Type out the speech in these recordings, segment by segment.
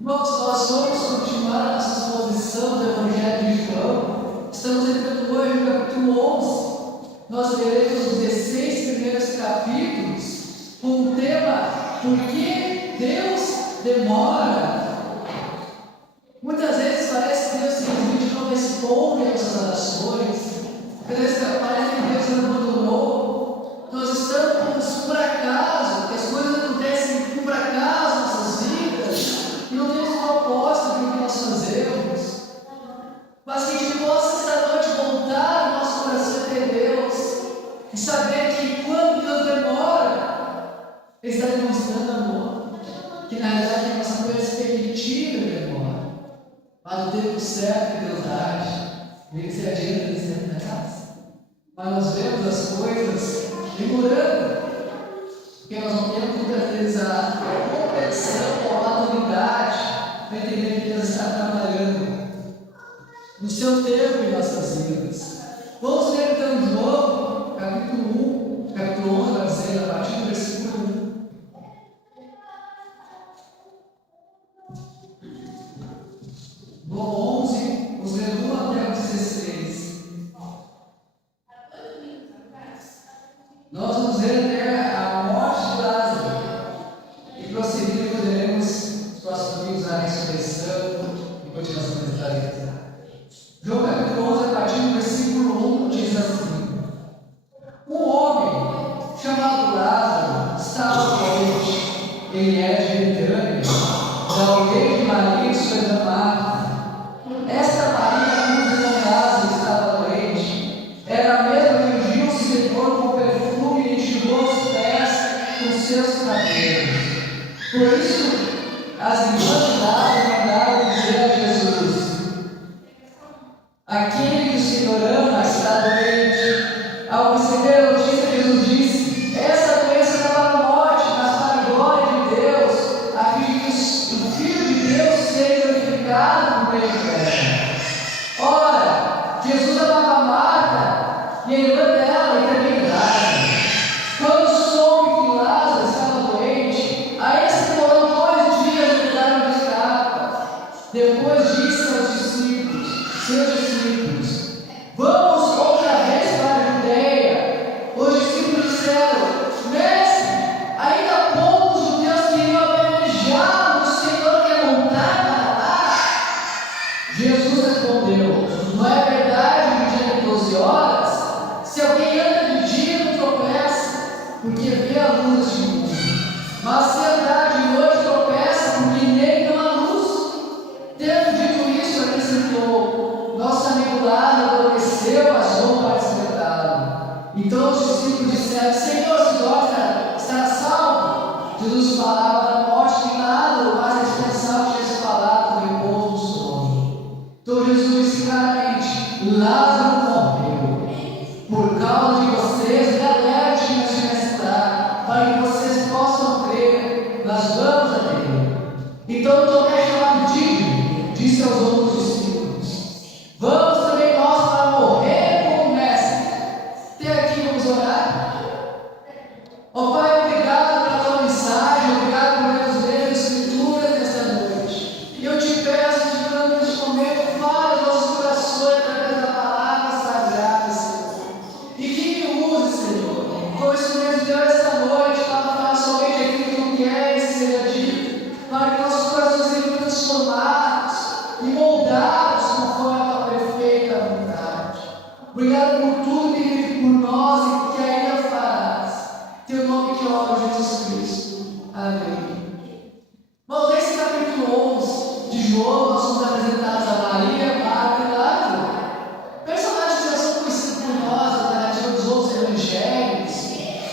Irmãos, nós vamos continuar a nossa exposição do Evangelho de João. Estamos entrando hoje no capítulo 11. Nós leremos os 16 primeiros capítulos com o tema Por que Deus demora? Muitas vezes parece que Deus simplesmente não responde às nossas orações. Parece que Deus nos abandonou. Nós estamos por acaso, que as coisas acontecem por acaso em nossas vidas e não temos propósito do que nós fazemos. Mas que a gente possa esta noite voltar o nosso coração até Deus e saber que quando Deus demora, Ele está demonstrando amor, que na verdade a nossa perspectiva é demora. Mas o tempo certo que Deus age, ele se adianta desse tempo da casa. Mas nós vemos as coisas demorando, porque nós não temos muitas vezes a compreensão ou a maturidade para entender que Deus está trabalhando no seu tempo em nossas vidas. Vamos ler então João, capítulo 11, vai ser a partir do versículo 1. João 11, os ler 1 até o 16. Nós vamos ler até a morte de Lázaro e prosseguir poderemos os próximos domingos a ressurreição e continuação da história. João capítulo 11, a partir do versículo 1, diz assim: Um homem chamado Lázaro estava doente. Ele era de Betânia, da aldeia de Maria e sua irmã Marta. Esta Maria, cujo irmão Lázaro estava doente, era a mesma que ungiu o Senhor com perfume e enxugou os pés com seus cabelos. Por isso, as irmãs de Lázaro mandaram dizer a Jesus: Aquele que o Senhor ama está doente. Ao receber a notícia, Jesus disse: Essa doença não é para a morte, mas para a glória de Deus, a fim de que o Filho de Deus seja glorificado por meio dela. Ora, Jesus amava Marta e a irmã dela e também Lázaro. Quando soube que Lázaro estava doente, a esse demorou 2 dias de dar uma escada. Depois disse aos seus discípulos: Vamos outra vez para a Judeia. Os discípulos disseram: Mestre, ainda há pouco os judeus queriam apedrejar o Senhor quer voltar para lá. Jesus respondeu: Não é verdade que o dia tem 12 horas? Se alguém anda de dia, não tropeça, porque vê a luz deste mundo. Mas se andar de noite, tropeça, porque nele não há luz. Tendo dito isso, acrescentou: Nosso amigo Lázaro adormeceu, as roupas para despertá-lo. Então os discípulos disseram: Senhor, se gosta, estará salvo. Jesus falava da morte de Lázaro, mas eles pensavam que Jesus falava do repouso do sono. Então Jesus disse claramente: Lázaro morreu. Por causa de vocês, galera de necessitar, para que vocês possam crer, nós vamos até ele. Então Tomé, chamado Dídimo, disse aos outros discípulos: Vamos também nós para morrer com o Mestre. Até aqui vamos orar. Ó Pai, obrigado pela tua mensagem, obrigado por nos ler as Escrituras nesta noite. E eu te peço, te dando neste momento, fala os nossos corações através da palavra sagrada, Senhor. E que me use, Senhor, como instrumento de Deus esta noite, para falar somente aquilo que tu queres que seja dito, para que nossos corações sejam transformados e moldados conforme a tua perfeita vontade. Obrigado por tudo que tem feito por nós e que ainda farás. Teu nome que oro, Jesus Cristo. Amém. Bom, nesse capítulo 11 de João, nós somos apresentados a Maria, Marta e Lázaro. Personagens que já são conhecidos por nós, na narrativa dos outros evangelhos.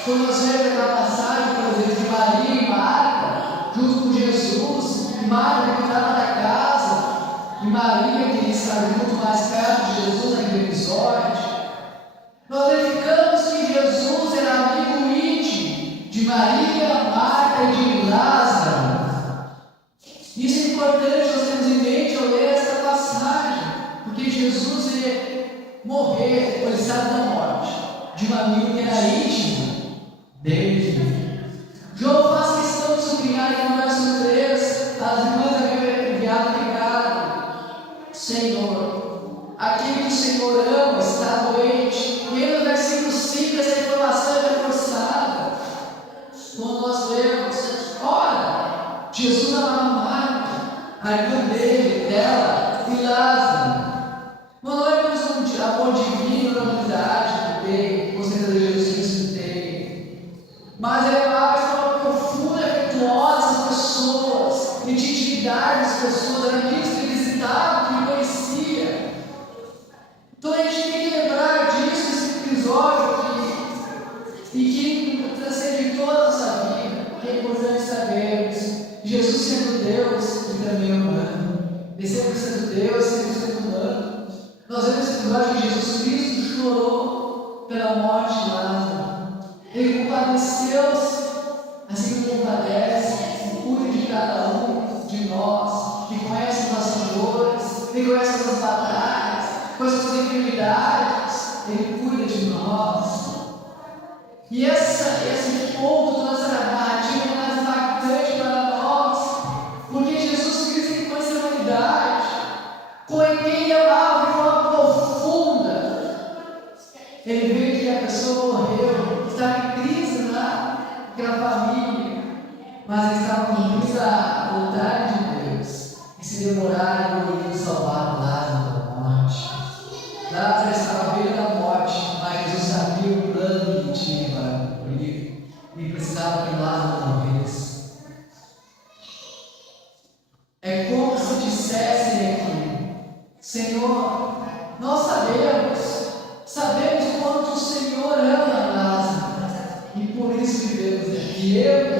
Quando nós vemos aquela passagem, por exemplo, de Maria e Marta, junto com Jesus, e Marta que cuidava da casa, e Maria que está junto mais perto de Jesus naquele episódio. Nós verificamos que Jesus era amigo íntimo de Maria, Marta e de Lázaro. Isso é importante nós termos em mente ao ler esta passagem, porque Jesus ia morrer, ou ele sabe da morte, de um amigo que era íntimo dele. João faz questão de sublinhar que no verso 3, as irmãs a irmã dela e Lázaro. Não é apenas um amor divino, uma unidade que tem, com certeza Jesus Cristo tem, mas é uma profunda, afetuosa das pessoas, e de intimidade das pessoas, era amigos que visitavam, que conhecia. Então a gente tem que lembrar disso, desse episódio e que transcende toda a nossa vida, que é importante sabermos. Jesus sendo Deus e também humano, e sempre sendo Deus, sempre sendo humano. Nós vemos esse episódio que Jesus Cristo chorou pela morte de Lázaro. Ele compadeceu-se, assim como compadece, cuida de cada um de nós, que conhece nossas dores, que conhece nossas batalhas, conhece nossas enfermidades, Ele cuida de nós. E esse ponto, toda essa narrativa é mais impactante para nós, porque Jesus Cristo ele conhece a humanidade, com quem ele amava de forma profunda. Ele vê que a pessoa morreu, estava em crise naquela família, mas ele estava com crise à vontade de Deus. E se demorar, ele iria salvar Lázaro da morte. Lázaro estava à beira da morte, mas Jesus sabia o plano que ele tinha para ele e precisava que Lázaro morresse. É como se dissessem aqui: Senhor, nós sabemos quanto o Senhor ama Lázaro, e por isso vivemos aqui, eu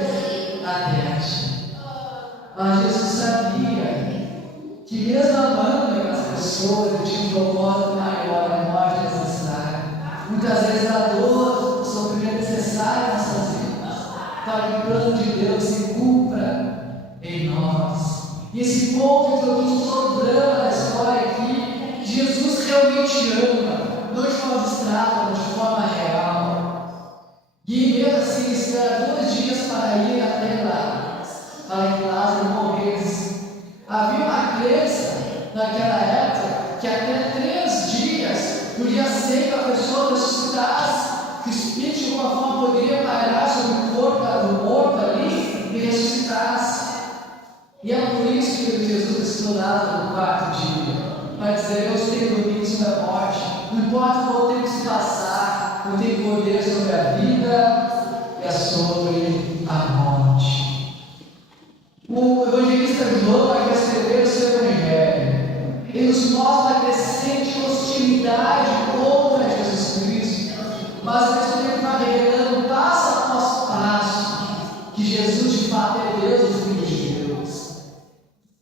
até ti. Mas Jesus sabia que mesmo amando aquelas pessoas, ele tinha um propósito maior, a morte necessária. Muitas vezes a dor, o sofrimento necessário em nossas vidas, para que o plano de Deus se cumpra em nós. E esse ponto introduz todo o drama da história aqui. Jesus realmente ama, não de forma abstrata, mas de forma real. E mesmo assim, espera 2 dias para ir até lá, para que Lázaro morresse. Havia uma crença naquela época que até 3 dias podia ser que a pessoa ressuscitasse, que o espírito de alguma forma poderia pairar sobre o corpo do morto ali e ressuscitasse. E é por isso que Jesus ressuscitou Lázaro no 4º dia, para dizer: eu tenho domínio sobre a morte, não importa qual tempo se passar, eu tenho poder sobre a vida e sobre a morte. O evangelista João vai escrever o seu evangelho. Ele nos mostra a crescente hostilidade contra Jesus Cristo, mas ao mesmo tempo vai revelando passo após passo que Jesus de fato é Deus, o Filho de Deus.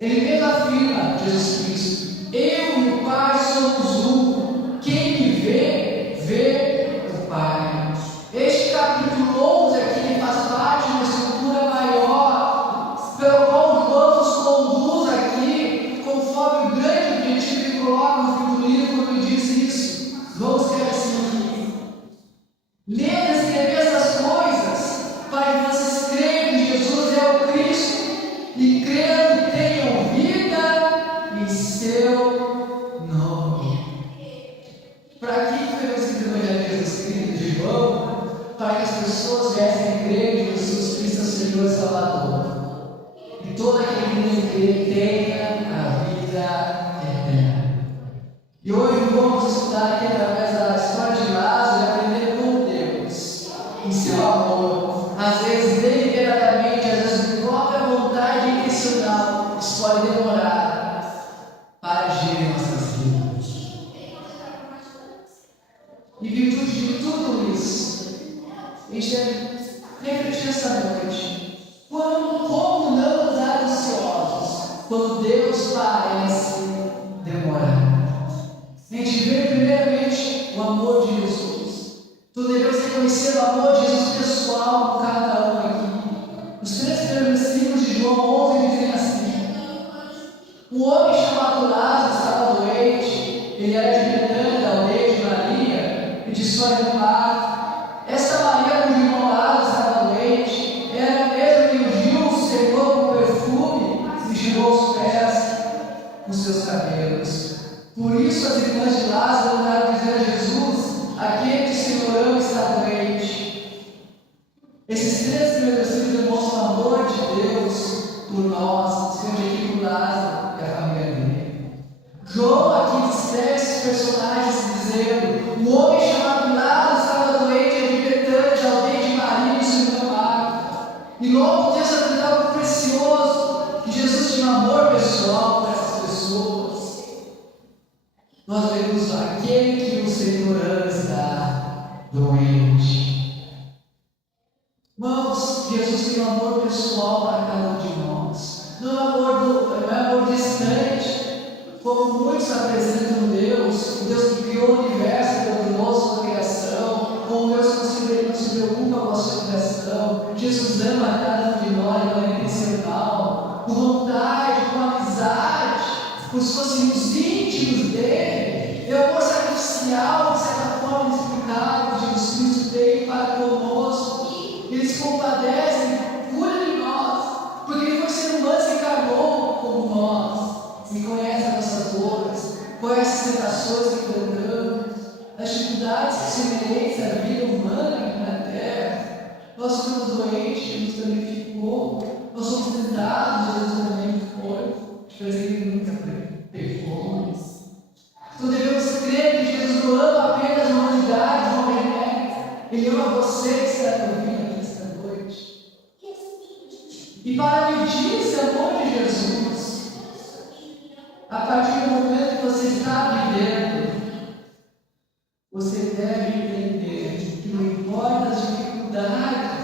Ele mesmo afirma, Jesus Cristo: eu e o Pai somos um. Quem me vê, vê o Pai. Este capítulo 11 aqui faz parte de uma estrutura maior, pelo qual João nos conduz aqui, conforme o grande objetivo que ele coloca no fim do livro, quando ele disse isso. Vamos escrever assim: lendo e escrever essas coisas, para que vocês creiam que Jesus é o Cristo, e crendo tenham vida em seu nome. Para que foi escrito o Evangelho de Jesus Cristo de João? Para que as pessoas viessem a crer que Jesus Cristo é o Senhor e Salvador, e todo aquele que crê tenha a vida eterna. E hoje vamos estudar aqui através da história de Lázaro e aprender com Deus, em seu amor, às vezes deliberadamente, às vezes por própria vontade intencional. Isso pode demorar para agir em nossas vidas. E virtude de tudo isso, a gente deve refletir essa noite. Como não andar ansiosos quando Deus parece demorar? A gente vê primeiramente o amor de Jesus. Então devemos reconhecer o amor de Jesus pessoal por cada um aqui. Os 3 primeiros versículos de João 11 dizem assim: um homem chamado Lázaro estava doente. Ele era de Betânia, da aldeia de Maria e de sua irmã Marta. Esta Maria, cujo irmão Lázaro estava doente, era a mesma que ungiu o Senhor com perfume e enxugou os pés com seus cabelos. Por isso as irmãs de Lázaro mandaram dizer a Jesus: aquele que o Senhor ama está doente. Esses 3 primeiros versículos demonstram o amor de Deus por nós, seja aqui por Lázaro. aquele que o Senhor ama está doente. Irmãos, Jesus tem um amor pessoal para cada um de nós. Não é amor distante, como muitos apresentam Deus, o Deus que criou o universo, poderoso na criação, ou o Deus que não se preocupa com a sua criação. Jesus ama a cada um de nós de maneira intencional, com vontade, com amizade, como se fôssemos íntimos dele. É o amor sacrificial, de certa forma inexplicável, que Jesus Cristo tem para conosco. Ele se compadece, ele cuida de nós, porque ele foi ser humano, se encarnou como nós. Ele conhece as nossas dores, conhece as tentações que enfrentamos, as dificuldades que são inerentes à vida humana aqui na terra. Nós ficamos doentes, Jesus também ficou. Nós somos tentados, Jesus também foi. Mas ele nunca pecou. Então devemos crer que Jesus não ama apenas a humanidade, não é? Ele ama você que está ouvindo nesta noite. E para medir esse amor de Jesus, a partir do momento que você está vivendo, você deve entender que não importa as dificuldades,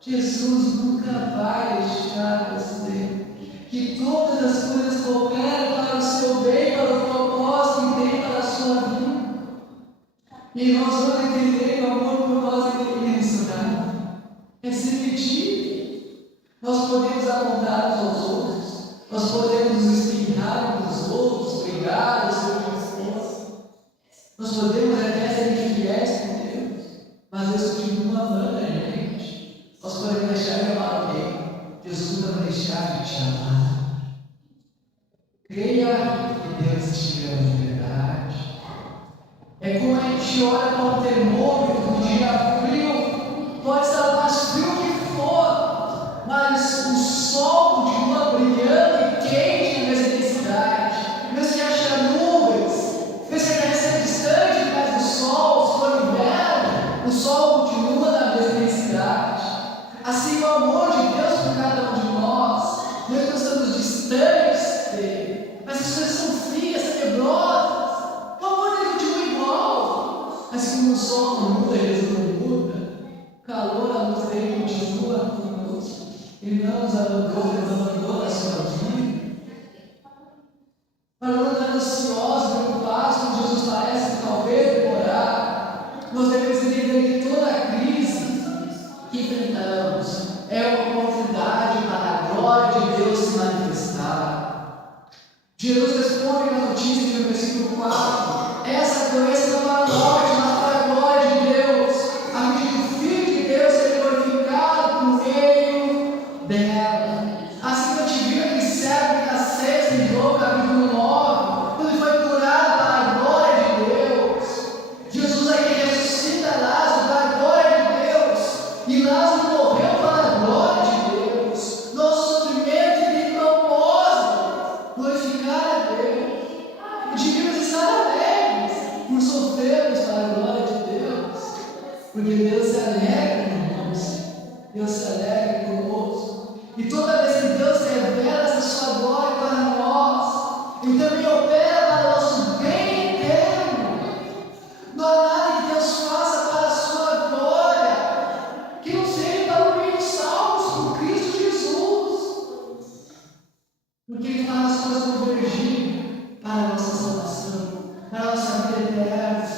Jesus nunca vai deixar você. Que todas as coisas cooperam para o seu bem, para o propósito que tem para a sua vida. E nós vamos entender que o amor por nós é imensurável, é sem medida. Nós podemos apontar uns aos outros, nós podemos nos espinhar uns aos outros, brigar, nós podemos até ser infiéis com Deus, mas Deus continua amando a gente. Nós podemos deixar de amar alguém, Jesus nunca vai deixar de te amar. Creia que Deus te ama de verdade. É como a gente olha para o termômetro no dia frio, pode estar mais frio que for, mas o sol continua brilhando e quente na mesma intensidade. Mesmo que haja nuvens, mesmo que esteja distante mais do sol, se for inverno, o sol continua na mesma intensidade. Assim o amor de Deus por cada um de nós, mesmo que estamos distantes dele, mas as coisas são frias, tenebrosas, o amor dele continua igual. Assim como o sol não muda, Jesus não muda, o calor, a luz dele continua conosco. Ele não nos abandonou, ele nos abandonou na sua vida. Para não estar ansiosos, preocupados, como Jesus parece talvez demorar, nós devemos entender que toda a crise que enfrentamos é uma oportunidade para a glória de Deus se manifestar. Jesus responde na notícia no versículo 4: essa doença não para a morte, mas para a glória de Deus, a fim de que o Filho de Deus seja glorificado por meio dela. Assim eu te vi aquele servo que nascesse em João capítulo 9, quando ele foi curado para a glória de Deus. Jesus aqui ressuscita Lázaro para a glória de Deus, e Lázaro morreu para a glória de Deus. Nosso sofrimento tem propósito, glorificar a Deus. E devíamos estar alegres por sofrermos para a glória de Deus, porque Deus se alegra conosco, Deus se alegra conosco. E toda vez que Deus revela essa sua glória para nós, Ele também opera para o nosso bem eterno. Não há nada que Deus faça para a sua glória que não seja para o bem dos salvos por Cristo Jesus. Porque Ele faz as coisas convergir para a nossa salvação, para a nossa vida eterna.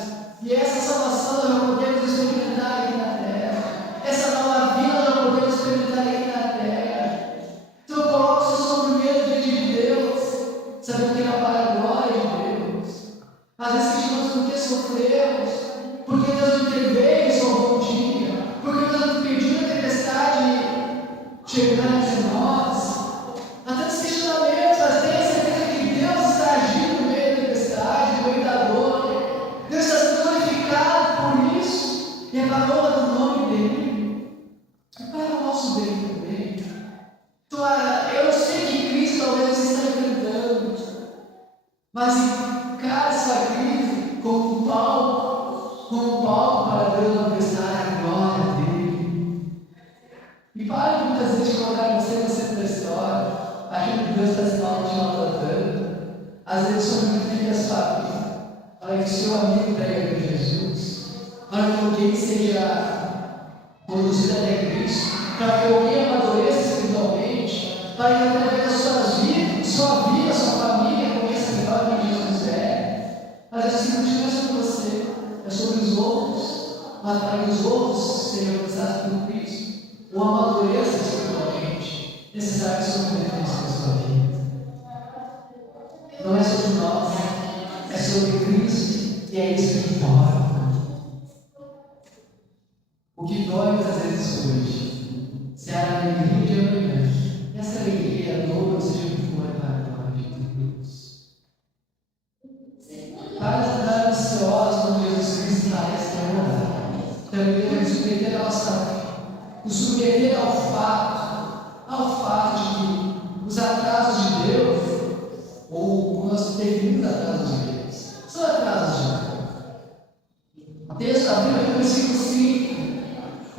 E essa salvação nós não podemos experimentar aqui na terra. Essa nova vida nós não podemos experimentar aqui na terra. Então coloque o seu sofrimento diante de Deus, sabendo que é para a glória de Deus. Às vezes questionamos por que sofremos, porque Deus não interveio em seu bom dia, porque Deus não impediu a tempestade chegar entre nós. Há tantos questionamentos, mas tenha certeza que Deus está agindo no meio da tempestade, no meio da dor. Deus está sendo glorificado por isso, e é para a honra do nome dele, é para o nosso bem também. para que através das suas vidas, sua vida, sua família, conheça melhor quem Jesus é. Mas esse ciclo não é sobre você, é sobre os outros. Mas para que os outros sejam alcançados por Cristo, ou amadureça espiritualmente, necessário que sofrimento na sua vida. Não é sobre nós, é sobre Cristo, e é isso que importa. O que dói muitas vezes hoje será a alegria de amanhã. E essa alegria, a dor, seja o que for, para a glória de Deus. Para de andar ansiosos quando Jesus Cristo parece que é orar. Também devemos submeter a nossa fé, nos submeter ao fato de que os atrasos de Deus, ou nós termos atrasos de Deus, são atrasos de Deus. O texto da Bíblia, no versículo 5.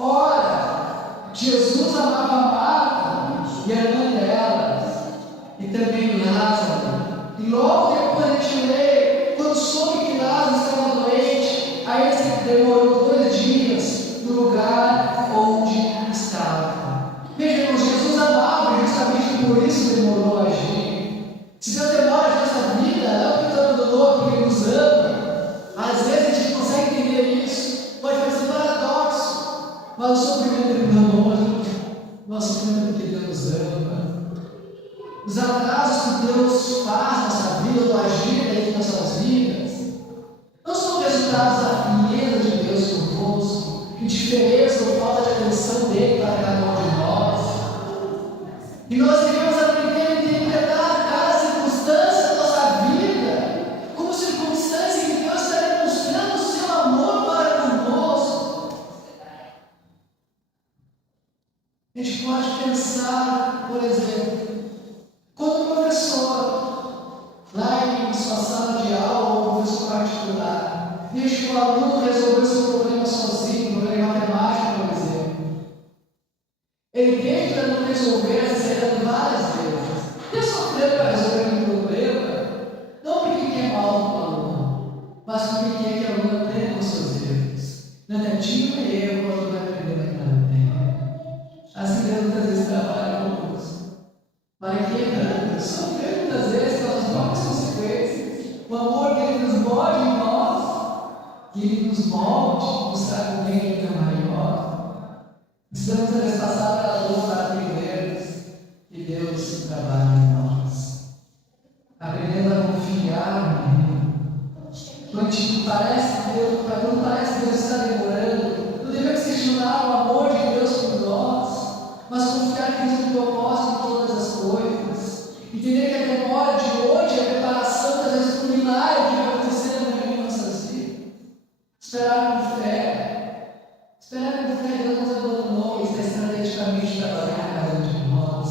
Ora, Jesus amava Marta e a irmã dela, e também Lázaro. E logo depois a gente lê, quando soube que Lázaro estava doente, aí ele demorou 2 dias no lugar onde estava. Vejam, Jesus amava, justamente por isso demorou a agir. Se Deus demora a nossa vida, não é porque Ele abandonou, porque Ele nos ama. Às vezes a gente não consegue entender isso, pode parecer paradoxo. Mas o sofrimento é por amor, o sofrimento é porque Deus nos ama. Os atrasos que Deus faz na nossa vida, do agir dentro das nossas vidas, não são resultados da frieza de Deus conosco, indiferença ou falta de atenção dele para cada um de nós. E nós devemos aprender a interpretar cada circunstância da nossa vida como circunstância em que Deus está demonstrando o seu amor para conosco. A gente pode pensar, por exemplo, quando o professor, lá em sua sala de aula, ou professor particular, deixa que o aluno resolver o seu problema sozinho, um problema matemático, por exemplo. Ele tenta não resolver, acertando várias vezes. Ele sofreu para resolver aquele problema, não porque quer mal do aluno, mas porque quer que o aluno aprenda com seus erros. Na tentativa e erro, o aluno vai aprender naquela matéria. Assim Deus muitas vezes trabalha conosco. Para que ele sofrer muitas vezes pelas próprias consequências. O amor dele nos molde em nós, que ele nos molde, nos traga um bem ainda maior. Precisamos às vezes passar pela dor para aprendermos que Deus trabalha em nós. Aprendendo a confiar nele. Quando parece que Deus está demorando, não devemos questionar o amor de Deus por nós, mas confiar que Deus tem propósito em todas as coisas. Entender que a demora de hoje é a preparação, às vezes, para o milagre que vai acontecer amanhã em nossas vidas. Esperar com fé. Esperar com fé, Deus nos abandonou e está estrategicamente trabalhando em cada um de nós.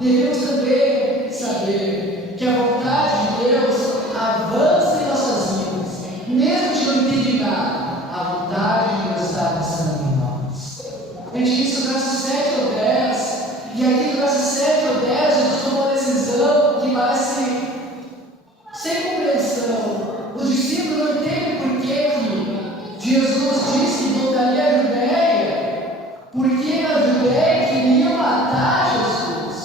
Devemos também saber que a vontade de Deus avança em nossas vidas, mesmo de não entender nada. A vontade de Deus está avançando em nós. A gente disse no verso 7 ou 10, e aqui no verso 7 ou 10, Jesus tomou uma decisão que parece sem compreensão. Os discípulos não entendem por que Jesus disse que voltaria à Judéia, porque na Judéia queriam matar Jesus.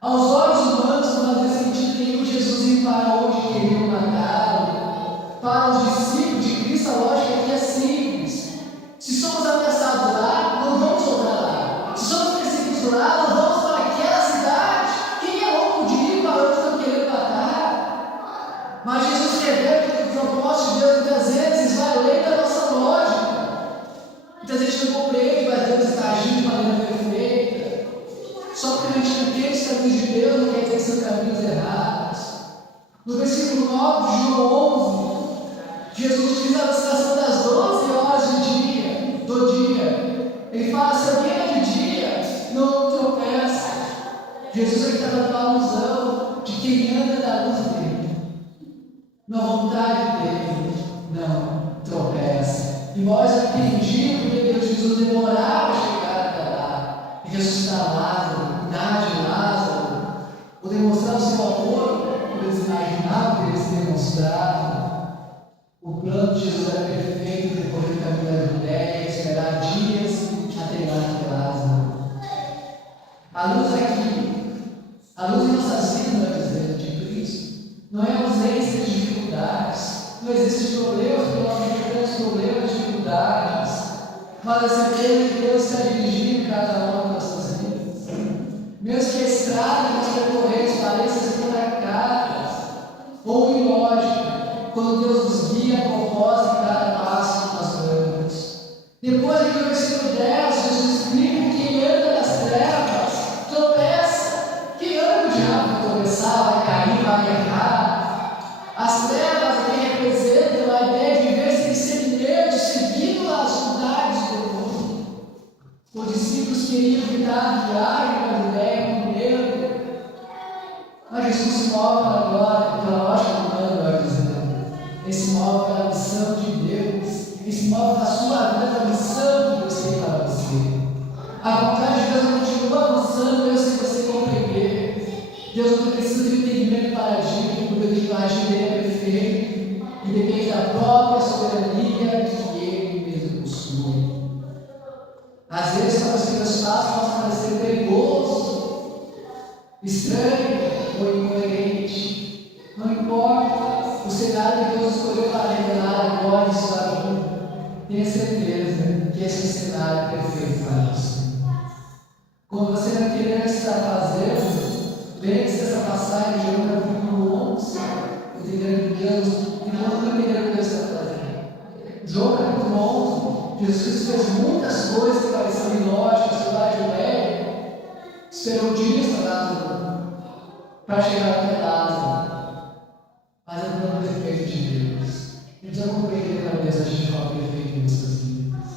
Aos olhos humanos não fazia sentido nenhum Jesus ir para onde queriam matá-lo. Para os discípulos de Cristo, a lógica aqui é simples. Se somos ameaçados lá, não vamos voltar lá. Se somos perseguidos lá, não vamos para aquela cidade. Quem é louco de ir para onde estão querendo matar? Mas Jesus revela que o propósito de Deus muitas vezes vai além da nossa lógica. Muitas vezes a gente não compreende, mas Deus está agindo de maneira perfeita. Só porque a gente não entende os caminhos de Deus, não quer dizer que são caminhos errados. No versículo 9 de João 11, Jesus diz a citação das 12 horas do dia. Ele fala, se alguém é de dia, não tropeça. Jesus aqui está dando uma alusão de quem anda na luz dele, na vontade dele, não tropeça. E nós aprendimos porque Jesus demorava a chegar até lá, e ressuscitar Lázaro, cuidar de Lázaro, ou demonstrar o seu amor, como eles imaginavam que eles demonstravam. O plano de Jesus era perfeito, depois do caminho da Judéia, esperar dias até lá de Lázaro. A luz que a luz em nossas vidas, melhor dizendo, de Cristo, não é a ausência de dificuldades, não existem problemas, porque nós enfrentamos problemas, dificuldades, mas a certeza que Deus está dirigindo cada uma das nossas vidas. Mesmo que a estrada que nós percorremos pareça ser marcada ou ilógica, quando Deus nos guia a propósito em cada passo que nós damos. Depois aqui no versículo 10, Jesus explica que quem anda nas trevas tropeça. Quem anda no diabo vai tropeçar, vai cair, vai errar. As trevas aqui representam a ideia de viver sem medo, seguindo as vontades do mundo. Os discípulos queriam evitar viagem para a Judéia com medo, mas Jesus se move pela glória, pela ótica do plano, melhor dizendo. Ele se move pela missão de Deus. Ele se move na sua vida pela missão que Deus tem para você. A vontade de Deus continua avançando, mesmo sem você compreender. Deus não precisa de entendimento para agir, porque o agir dele é perfeito e depende da própria soberania que ele mesmo possui. Às vezes, quando as coisas passam, possa parecer perigoso, estranho ou incoerente. Não importa o cenário que Deus escolheu para revelar agora em sua vida. Tenha certeza que esse é o cenário perfeito para você. Quando você não entender o que está fazendo, lembre-se dessa passagem de João capítulo 11, entendendo que Deus, e não entender o que Deus está fazendo. João capítulo 11, Jesus fez muitas coisas que pareciam ilógicas para a Judéia, esperou dias para chegar até Lázaro, mas é o plano perfeito de Deus. Então, compreender para Deus a gente fala perfeito em nossas vidas.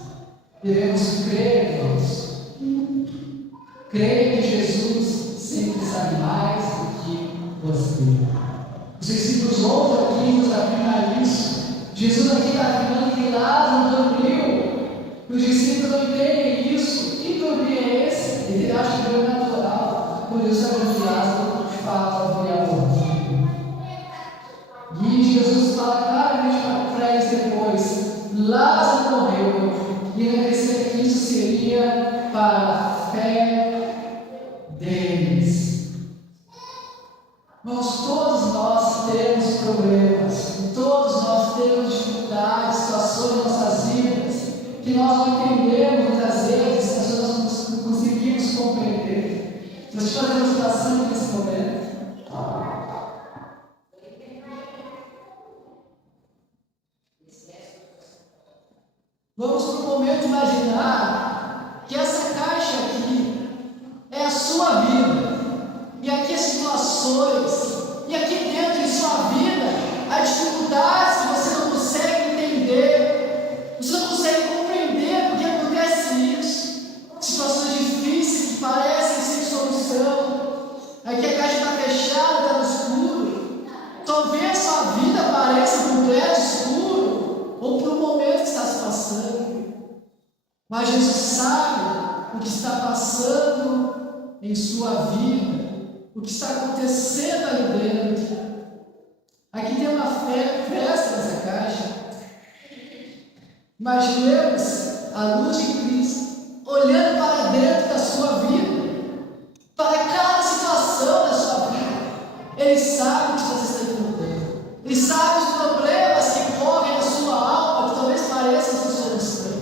Devemos crer, irmãos. Creia que Jesus sempre sabe mais do que você. Os versículos 11 a 15 nos afirmam isso. Jesus aqui está afirmando que Lázaro dormiu. Os discípulos não entendem isso. Que dormir é esse? Ele acha que é natural. Por isso, sabemos que Lázaro de fato havia morrido. E Jesus fala claramente para eles depois: Lázaro morreu. E ele acrescenta que isso seria para a fé deles. Mas todos nós temos problemas, todos nós temos dificuldades, situações em nossas vidas que nós não entendemos muitas vezes, que nós não conseguimos compreender. Nós te fazemos oração nesse momento. Vamos por um momento imaginar que essa caixa aqui é a sua vida, e aqui as situações, e aqui dentro de sua vida há dificuldades que você não consegue entender, você não consegue compreender porque acontece isso, situações difíceis que parecem sem solução. Aqui a caixa está fechada, está no escuro, talvez sua vida pareça um prédio escuro, ou por um momento que está se passando, mas Jesus sabe o que está passando em sua vida, o que está acontecendo ali dentro. Aqui tem uma festa nessa caixa. Imaginemos a luz de Cristo olhando para dentro da sua vida, para cada situação da sua vida. Ele sabe o que você está enfrentando. Ele sabe os problemas que correm na sua alma, que talvez pareçam sem solução.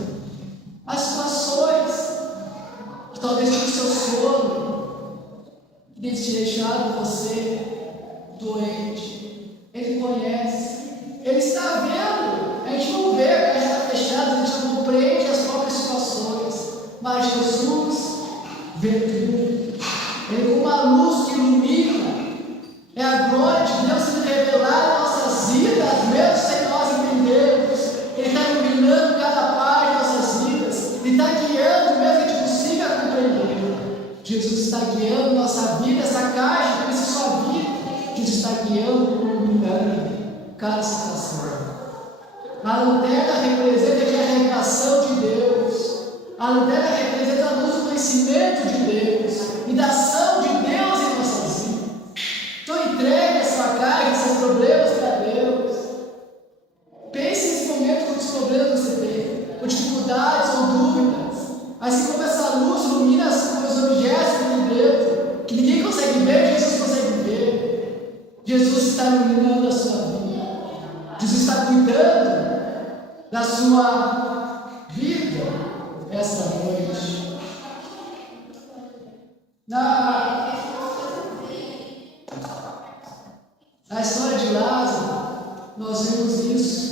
As situações que talvez tenham o seu sono, que tem te deixado você doente. Ele conhece, ele está vendo. A gente não vê, a caixa está fechada, a gente não compreende as próprias situações, mas Jesus vê tudo. Ele com uma luz que ilumina, é a glória de Deus sendo revelada em nossas vidas, mesmo sem nós entendermos. Ele está iluminando cada parte de nossas vidas, Ele está guiando, mesmo que a gente consiga compreender. Jesus está guiando nossa vida, essa caixa, por isso sua vida. Jesus está guiando, iluminando cada situação. A lanterna representa a revelação de Deus. A lanterna representa a luz do conhecimento de Deus e da ação de Deus em nossas vidas. Então entregue a sua caixa, seus problemas para Deus. Pense nesse momento quantos problemas você tem, ou dificuldades ou dúvidas. Assim como essa luz ilumina os objetos aqui dentro, Jesus está iluminando a sua vida. Jesus está cuidando da sua vida esta noite. Na história de Lázaro, nós vemos isso.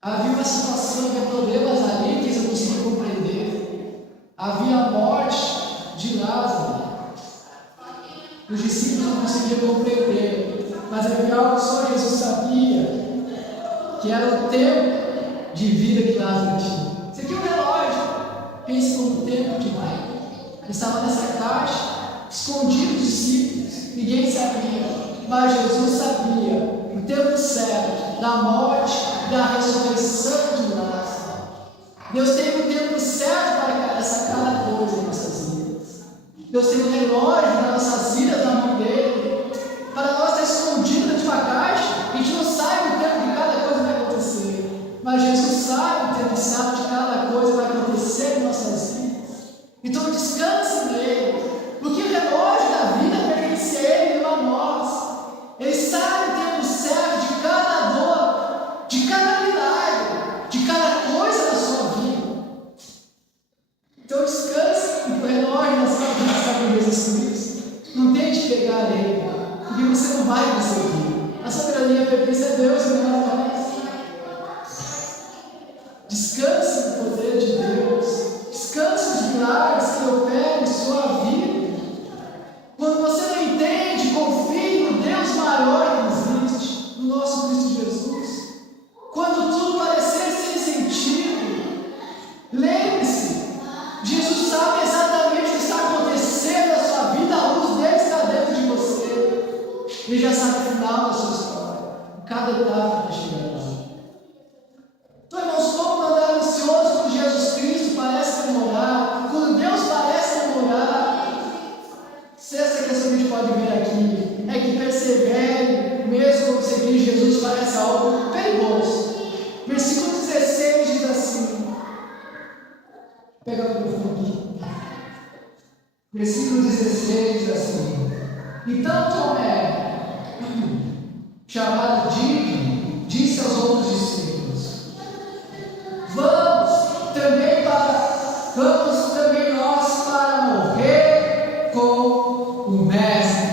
Havia uma situação, havia problemas ali que eles não conseguiam compreender. Havia a morte de Lázaro. Os discípulos não conseguiam compreender, mas havia algo que só Jesus sabia, que era o tempo de vida que Lázaro tinha. Isso aqui é um relógio, pense como tempo de vida. Ele estava nessa caixa, escondido dos discípulos, ninguém sabia, mas Jesus sabia o tempo certo da morte e da ressurreição de Lázaro. Deus tem o tempo certo para cada coisa em nossas vidas. Deus tem o relógio das nossas vidas na mão dele. Para nós estar escondido dentro de uma caixa, a gente não sabe o tempo que cada coisa vai acontecer. Mas Jesus sabe o tempo certo de cada coisa que vai acontecer em nossas vidas. Então descanse nele, porque o relógio da vida pertence a ele e não a nós. Ele sabe o tempo certo de cada dor, de cada milagre, de cada coisa na sua vida. Então descanse, e o relógio da sua vida está com Jesus Cristo. Não tente pegar ele, porque você não vai conseguir. A soberania pertence a Deus e não a nós. Descanse no poder de Deus. Descanse nos milagres que operam em sua vida. Quando você não entende, confie no Deus maior que existe, no nosso Cristo Jesus. Quando tudo parecer sem sentido, lembre-se, Jesus sabe exatamente o que está acontecendo na sua vida, a luz dele está dentro de você. Ele já sabe o final da sua história, cada etapa que chegar lá. Então, irmãos, como andar ansioso por Jesus Cristo parece demorar, quando Deus parece demorar. Sexta questão que a gente pode ver aqui é que persevere, mesmo quando seguir Jesus parece algo perigoso. Versículo 16 diz assim, pega o microfone aqui. Versículo 16 diz assim: então Tomé, chamado Dídimo, disse aos outros discípulos: vamos também nós para morrer com o Mestre.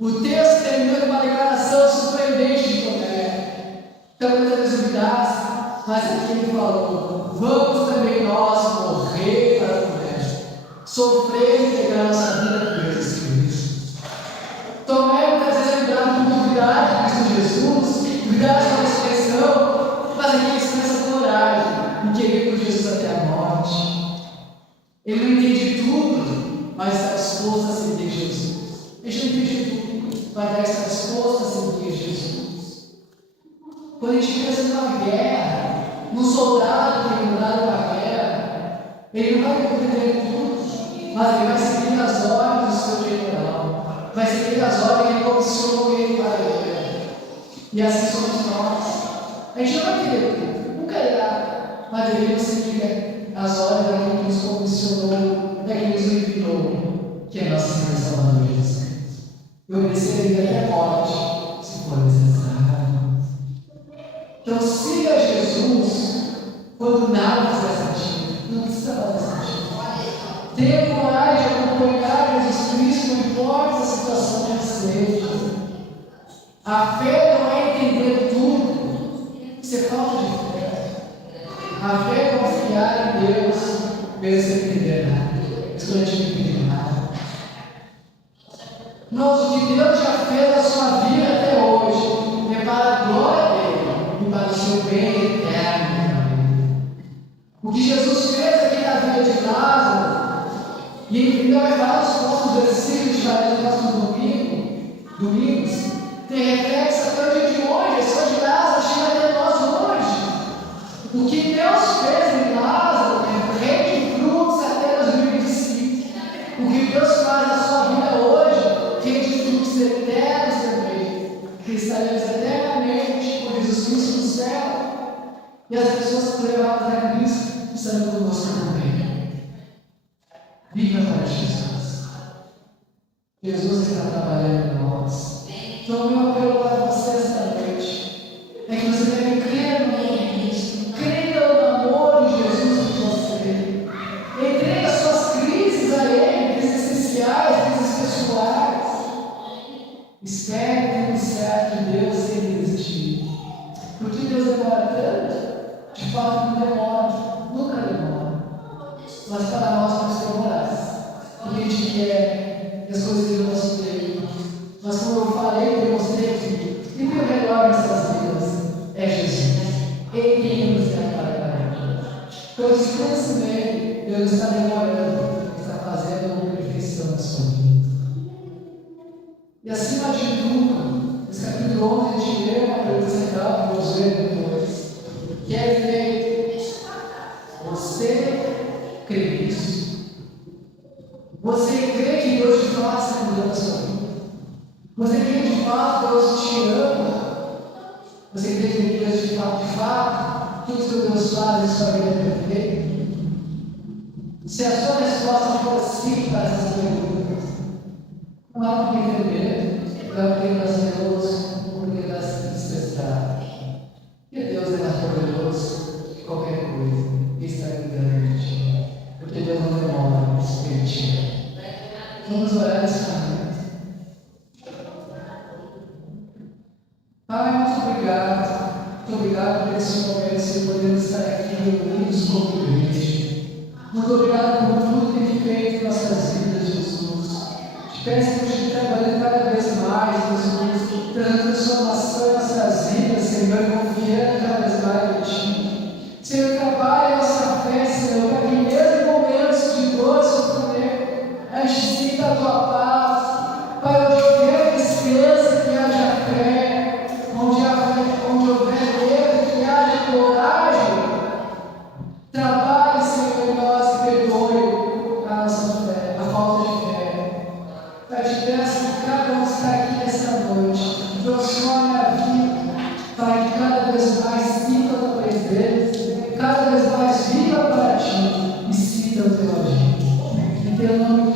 O texto termina com uma declaração surpreendente de Tomé. Talvez eles duvidassem, mas aqui ele falou: vamos também nós morrer para o Mestre, sofrer e entregar nossa vida por Jesus Cristo. Tomé muitas vezes lembrava de duvidar de Cristo Jesus, duvidar da ressurreição, mas aqui ele expressa coragem em querer por Jesus até a morte. Ele não entende tudo, mas está disposto a seguir Jesus. A gente não entende tudo, mas está disposto a seguir Jesus. Quando a gente pensa numa guerra, num soldado que é mandado para a guerra, ele não vai compreender tudo, mas ele vai seguir as ordens do seu general, vai seguir as ordens que ele comissionou ele para a guerra. E assim somos nós. A gente não vai entender tudo, nunca irá, mas devemos seguir as ordens daquele que nos comissionou, daquele que nos enviou, que é nosso Senhor e Salvador Jesus Cristo. E obedecer até a morte, se for necessário. Então siga Jesus quando nada fizer sentido. Não precisa fazer sentido. Tenha coragem de acompanhar Jesus Cristo, não importa a situação que seja. A fé não é entender tudo, isso é falta de fé. A fé é confiar em Deus, mesmo sem entender nada, isso não é entender nada. Nós, o que Deus já fez na sua vida até hoje, é para a glória dele e para o seu bem eterno. O que Jesus fez aqui na vida de Lázaro, e ele vai falar os próximos versículos que vai nos próximos domingos, tem reflexo até o dia de hoje. A história de Lázaro chega até nós hoje. O que Deus fez em Lázaro rende frutos até nos 2025. O que Deus faz na sua vida hoje rende frutos eternos também, que estaremos eternamente com Jesus Cristo no céu, e as pessoas que levaram a Cristo estarão conosco também. Viva para Jesus. Jesus está trabalhando em nós. Então, o meu apelo para você esta noite é que você deve crer no nome de Cristo, creia no amor de Jesus em você, entregue as suas crises a Ele, crises essenciais, crises pessoais. Espere o tempo certo de Deus sem desistir. Por que Deus demora tanto? De fato, não demora, nunca demora. Mas para nós vamos demorar, porque a gente quer que as coisas do nosso tempo. Mas como eu falei, eu demonstrei que o que melhor nessas vidas é Jesus. Ele tem nos preparado. Então descanse nele. Deus está demorando, está fazendo uma perfeição na sua vida. E acima de tudo, nesse capítulo 11 a gente lê uma pergunta central que vamos ver depois, que é feito: você crê nisso? Você crê que Deus de fato está cuidando da sua vida? Você crê que de fato Deus te ama? Você crê que Deus de fato, tudo que Deus faz em sua vida é perfeito? Se a sua resposta for sim para essas perguntas, não há por que ter medo, não há por que prazeroso, por que dar se desesperar. Porque Deus é mais poderoso que qualquer coisa e está cuidando de ti. Porque Deus não demora, Ele te ama. Vamos orar nesse momento. Pai, muito obrigado. Muito obrigado por esse momento, se podemos estar aqui reunidos como igreja. Muito obrigado por tudo que tem feito em nossas vidas, Jesus. Te peço que te trabalhe cada vez mais, Jesus, trazendo transformação em nossas vidas, Senhor, confiando cada vez mais em Ti. Senhor, trabalhe a nossa fé, Senhor, para que mesmo em momentos de dor e sofrimento, a gente sinta a Tua paz. Pai, onde houver tristeza, que haja fé, onde houver medo, que haja coragem. Trabalhe, Senhor, em nós e perdoe a nossa fé, a falta de fé. Pai, te peço que cada um que está aqui nessa noite transforme a vida, Pai, que cada vez mais sinta a tua presença, cada vez mais viva para ti e sinta o teu agir. Em teu nome,